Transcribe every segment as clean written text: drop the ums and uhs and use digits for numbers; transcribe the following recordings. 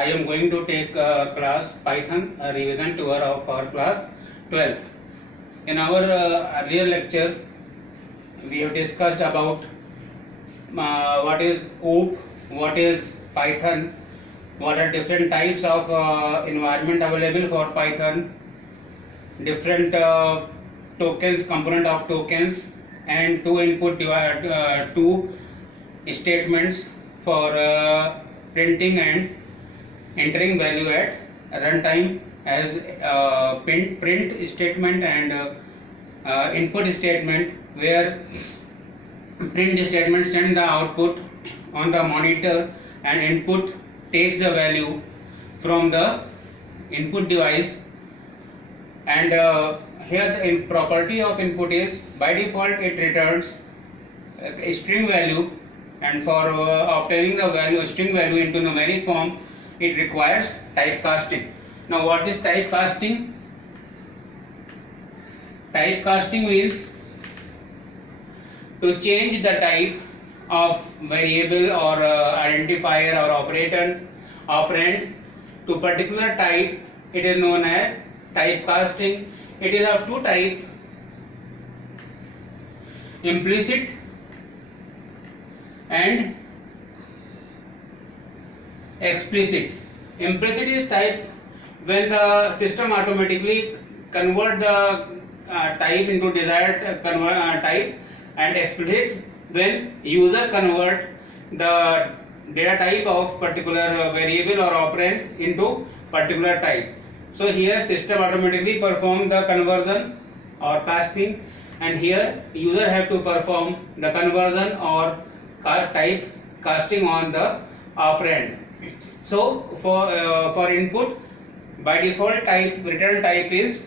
I am going to take class Python revision tour of our class 12. In our earlier lecture, we have discussed about what is OOP, what is Python, what are different types of environment available for Python, different tokens, component of tokens, and two statements for printing and entering value at runtime as print statement and input statement, where print statement send the output on the monitor and input takes the value from the input device. And here the property of input is by default it returns a string value, and for obtaining the string value into numeric form, it requires typecasting. Now what is typecasting? Typecasting means to change the type of variable or identifier or operand to particular type. It is known as typecasting. It is of two types: implicit and explicit. Implicit is type when the system automatically convert the type into desired type, and explicit when user convert the data type of particular variable or operand into particular type. So here system automatically perform the conversion or casting, and here user have to perform the conversion or type casting on the operand. So for input, by default return type is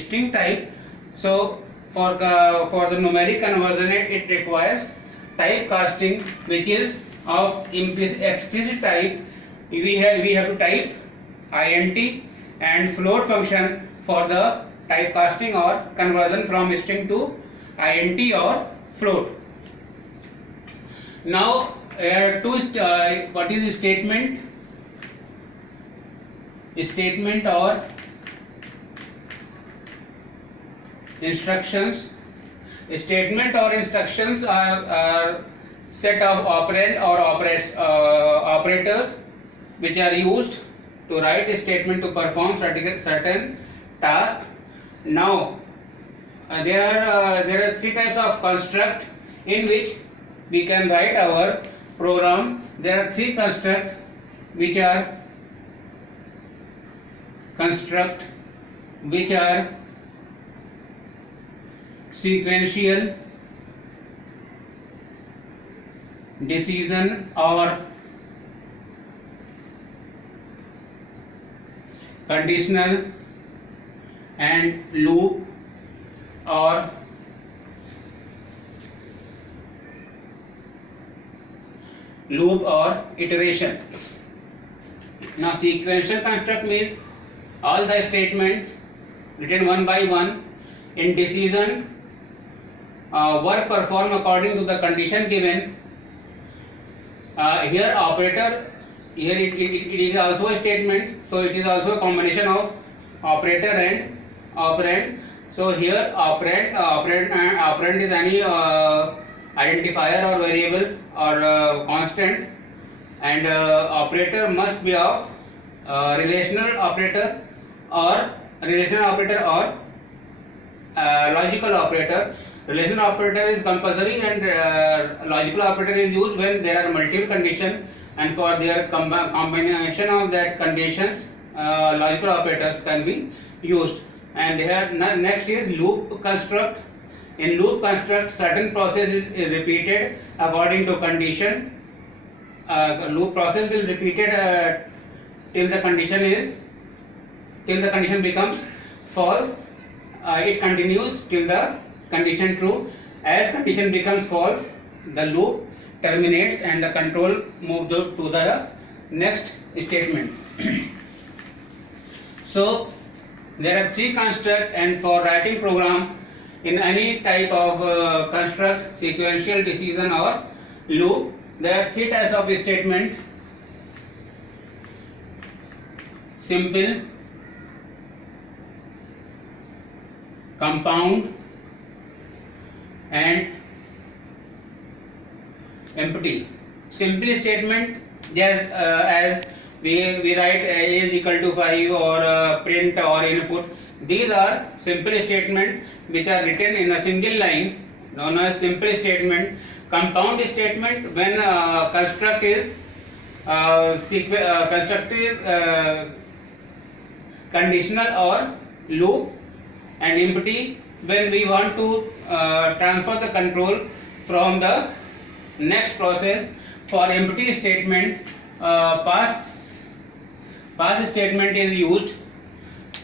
string type. So for the numeric conversion it requires typecasting, which is of explicit type. We have to type int and float function for the typecasting or conversion from string to int or float. Now what is statement? Statement or instructions. Statement or instructions are set of operand or operators which are used to write a statement to perform certain task. Now there are three types of construct in which we can write our program. There are three construct which are sequential, decision or conditional, and loop or iteration. Now sequential construct means all the statements written one by one. In decision, work performed according to the condition given. Here operator, here it is also a statement, so it is also a combination of operator and operand. So here operand is any identifier or variable or constant, and operator must be of relational operator or logical operator. Relational operator is compulsory, and logical operator is used when there are multiple conditions, and for their combination of that conditions, logical operators can be used. And here next is loop construct. In loop construct, certain process is repeated according to condition. Loop process will repeated till the condition becomes false. It continues till the condition true. As condition becomes false, the loop terminates and the control moves to the next statement. So there are three constructs, and for writing program in any type of construct, sequential, decision or loop, there are three types of statement. simple, compound and empty. Simple statement, just as we write a is equal to 5 or print or input. These are simple statement which are written in a single line, known as simple statement. Compound statement, when construct is constructive, conditional or loop, and empty when we want to transfer the control from the next process. For empty statement, pass statement is used,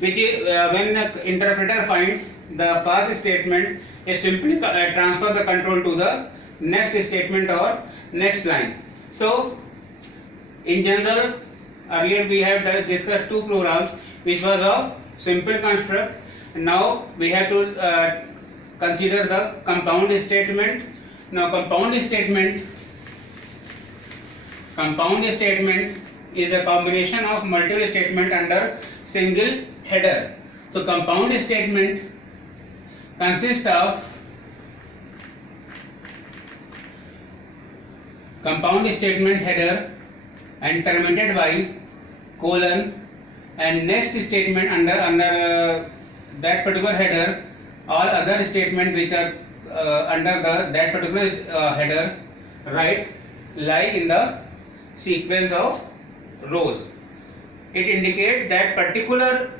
which is when the interpreter finds the pass statement, it simply transfer the control to the next statement or next line. So in general, earlier we have discussed two programs which was of simple construct. Now we have to consider the compound statement. Now compound statement is a combination of multiple statement under single header. So compound statement consists of compound statement header and terminated by colon, and next statement under that particular header. All other statement which are under that particular header, right, lie in the sequence of rows. It indicates that particular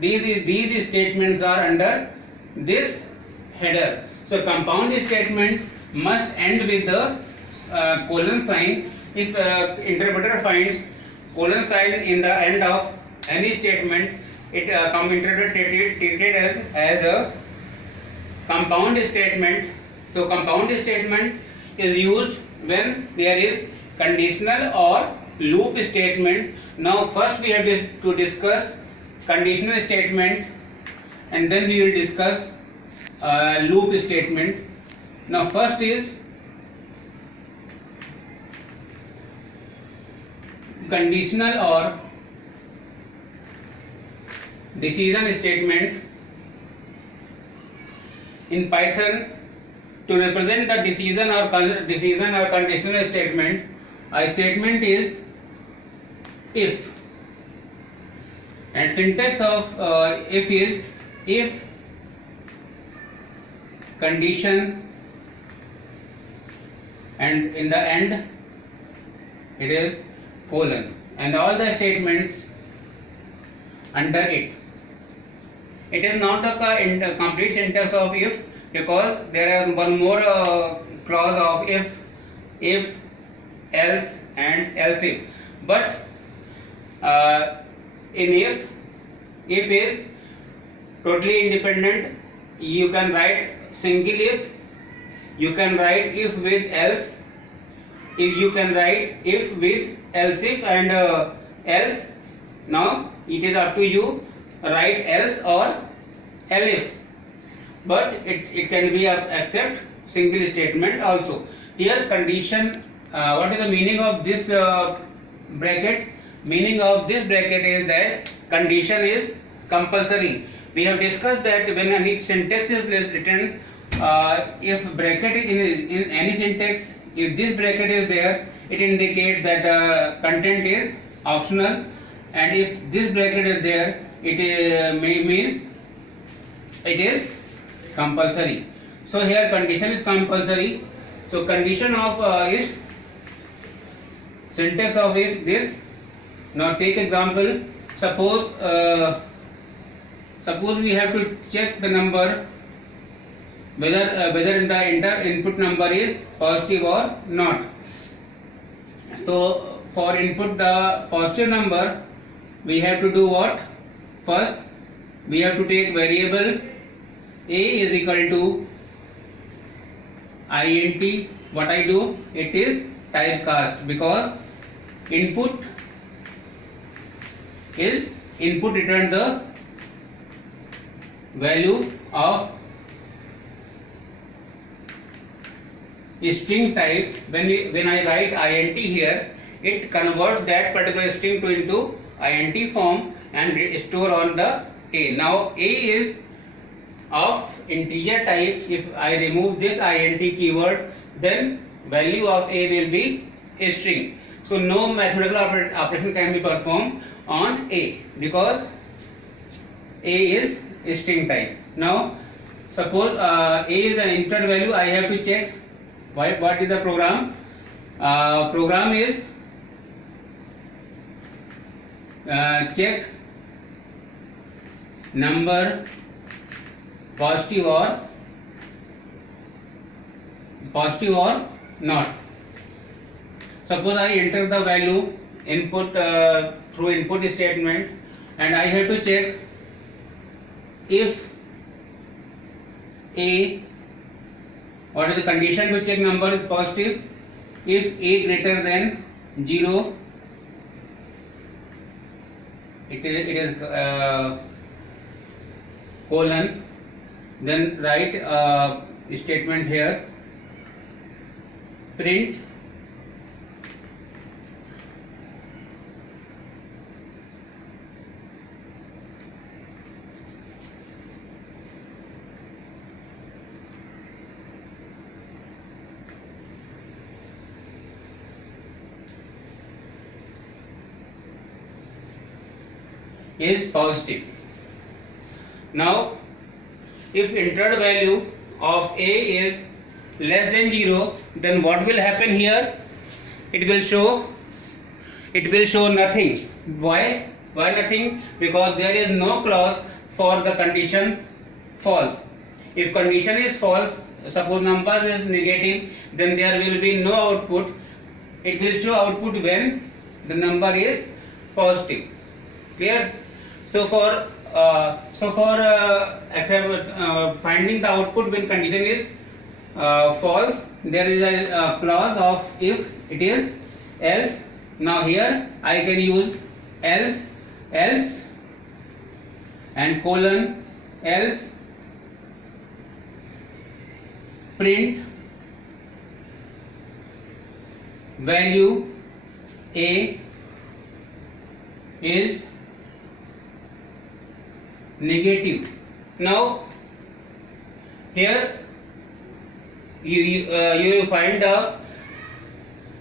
these statements are under this header. So compound statement must end with the colon sign. If interpreter finds colon sign in the end of any statement, it treated as a compound statement. So compound statement is used when there is conditional or loop statement. Now first we have to discuss conditional statement, and then we will discuss loop statement. Now first is conditional or decision statement. In Python, to represent the decision or conditional statement, a statement is if, and syntax of if is if condition, and in the end it is colon, and all the statements under it. It is not the complete syntax of if, because there are one more clause of if, else and else if. But in if is totally independent. You can write single if, you can write if with else, if you can write if with else if and else. Now it is up to you, write else or elif, but it can be accept single statement also. Here condition, what is the meaning of this bracket? Meaning of this bracket is that condition is compulsory. We have discussed that when any syntax is written, if bracket is in any syntax, if this bracket is there, it indicates that the content is optional, and if this bracket is there, it means it is compulsory. So here condition is compulsory. So condition of if, syntax of if this. Now take example. Suppose we have to check the number whether in the input number is positive or not. So for input the positive number, we have to do what? First we have to take variable a is equal to int. What I do, it is typecast, because input return the value of string type. When I write int here, it converts that particular string into int form and store on the A. Now A is of integer type. If I remove this int keyword, then value of A will be a string. So no mathematical operation can be performed on A because A is a string type. Now suppose A is the input value, I have to check what is the program. Program is check number positive or not. Suppose I enter the value input through input statement, and I have to check if A, what is the condition to check number is positive. If A greater than 0, it is colon, then write statement here, print is positive. Now if entered value of A is less than 0, then what will happen here? It will show nothing. Why nothing? Because there is no clause for the condition false. If condition is false, suppose number is negative, then there will be no output. It will show output when the number is positive. Clear? So for finding the output when condition is false, there is a clause of if it is else. Now here I can use else and colon else print value A is negative. Now here you find the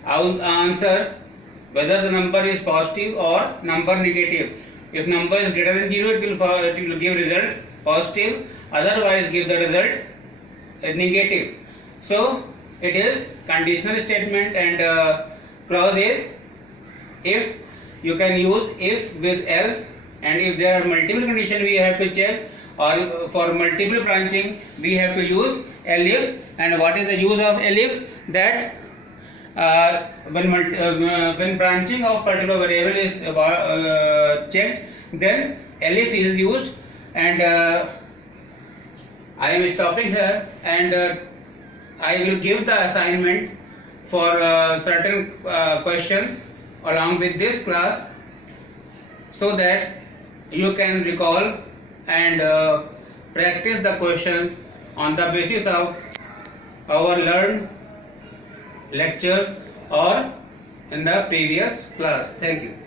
answer whether the number is positive or number negative. If number is greater than 0, it will give result positive, otherwise give the result negative. So it is conditional statement, and clause is if. You can use if with else, and if there are multiple conditions we have to check, or for multiple branching we have to use elif. And what is the use of elif? That when branching of particular variable is checked, then elif is used. And I am stopping here, and I will give the assignment for certain questions along with this class, so that you can recall and practice the questions on the basis of our learned lectures or in the previous class. Thank you.